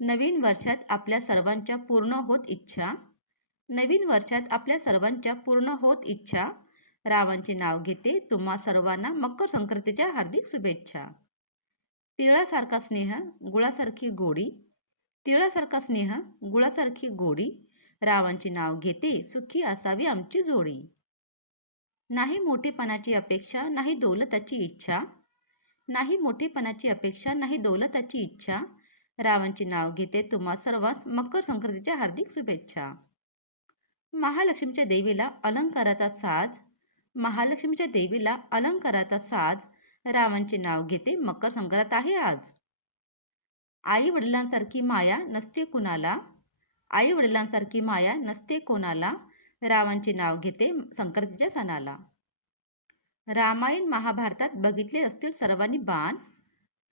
नवीन वर्षात आपल्या सर्वांच्या पूर्ण होत इच्छा. नवीन वर्षात आपल्या सर्वांच्या पूर्ण होत इच्छा. रावांचे नाव घेते तुम्हा सर्वांना मकर संक्रांतीच्या हार्दिक शुभेच्छा. तिळासारखा स्नेह गुळासारखी गोडी. तिळासारखा स्नेह गुळासारखी गोडी. रावांचे नाव घेते सुखी असावी आमची जोडी. नाही मोठेपणाची अपेक्षा नाही दौलताची इच्छा. नाही मोठेपणाची अपेक्षा नाही दौलताची इच्छा. रावांचे नाव घेते तुम्हा सर्वांस मकर संक्रांतीच्या हार्दिक शुभेच्छा. महालक्ष्मीच्या देवीला अलंकाराचा साज महालक्ष्मीच्या देवीला अलंकाराचा साज रावांचे नाव घेते मकर संक्रांत आहे आज. आई वडिलांसारखी माया नसते कुणाला? आई वडिलांसारखी माया नसते कोणाला? रावांचे नाव घेते संक्रांतीच्या सणाला. रामायण महाभारतात बघितले असतील सर्वांनी बाण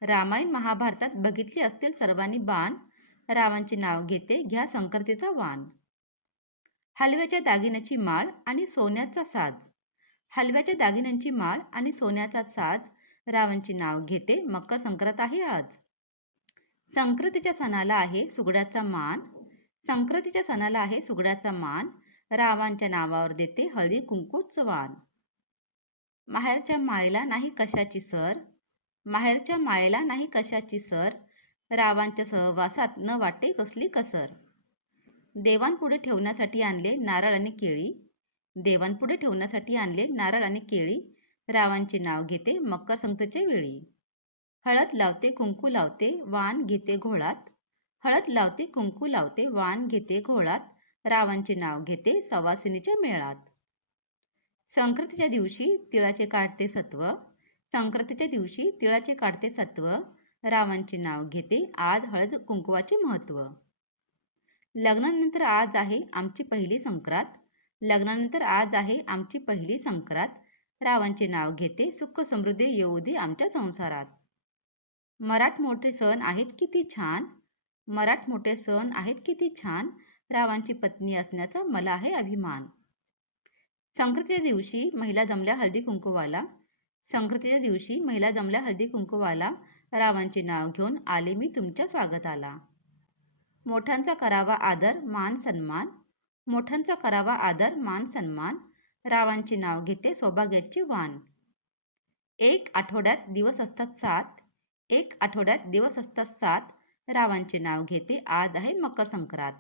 रामायण महाभारतात बघितली असतील सर्वांनी बाण रावांचे नाव घेते घ्या संकर्तीचा वाण हलव्याच्या दागिन्याची माळ आणि सोन्याचा साज. हलव्याच्या दागिन्यांची माळ आणि सोन्याचा साज रावांचे नाव घेते मकर संक्रांत आहे आज. संक्रांतीच्या सणाला आहे सुगड्याचा मान. संक्रांतीच्या सणाला आहे सुगड्याचा मान. रावांच्या नावावर देते हळदी कुंकूच वाण माहेरच्या मायला नाही कशाची सर. माहेरच्या मायेला नाही कशाची सर? रावांच्या सहवासात न वाटे कसली कसर? देवांपुढे ठेवण्यासाठी आणले नारळ आणि केळी? देवांपुढे ठेवण्यासाठी आणले नारळ आणि केळी? रावांचे नाव घेते मकर संक्रांतीच्या वेळी. हळद लावते कुंकू लावते वाण घेते घोळात. हळद लावते कुंकू लावते वाण घेते घोळात. रावांचे नाव घेते सवासिनीच्या मेळात. संक्रांतीच्या दिवशी तिळाचे काढते सत्व. संक्रांतीच्या दिवशी तिळाचे काढते सत्व रावांचे नाव घेते आज हळद कुंकवाचे महत्त्व लग्नानंतर आज आहे आमची पहिली संक्रांत. लग्नानंतर आज आहे आमची पहिली संक्रांत. रावांचे नाव घेते सुख समृद्धी येऊ दे आमच्या संसारात. मराठ मोठे सण आहेत किती छान. मराठ मोठे सण आहेत किती छान. रावांची पत्नी असण्याचा मला आहे अभिमान. संक्रांतीच्या दिवशी महिला जमल्या हळदी कुंकवाला. संक्रांतीच्या दिवशी महिला जमल्या हळदी कुंकवाला रावांचे नाव घेऊन आले मी तुमच्या स्वागताला. मोठ्यांचा करावा आदर मान सन्मान. मोठ्यांचा करावा आदर मान सन्मान. रावांचे नाव घेते सौभाग्याची वाण एक आठवड्यात दिवस असतात सात. एक आठवड्यात दिवस असतात सात. रावांचे नाव घेते आज आहे मकर संक्रांत.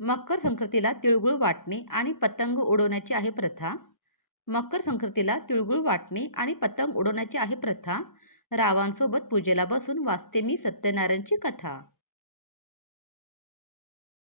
मकर संक्रांतीला तिळगुळ वाटणे आणि पतंग उडवण्याची आहे प्रथा. मकर संक्रांतीला तिळगुळ वाटणे आणि पतंग उडवण्याची आहे प्रथा. रावांसोबत पूजेला बसून वाचते मी सत्यनारायणची कथा.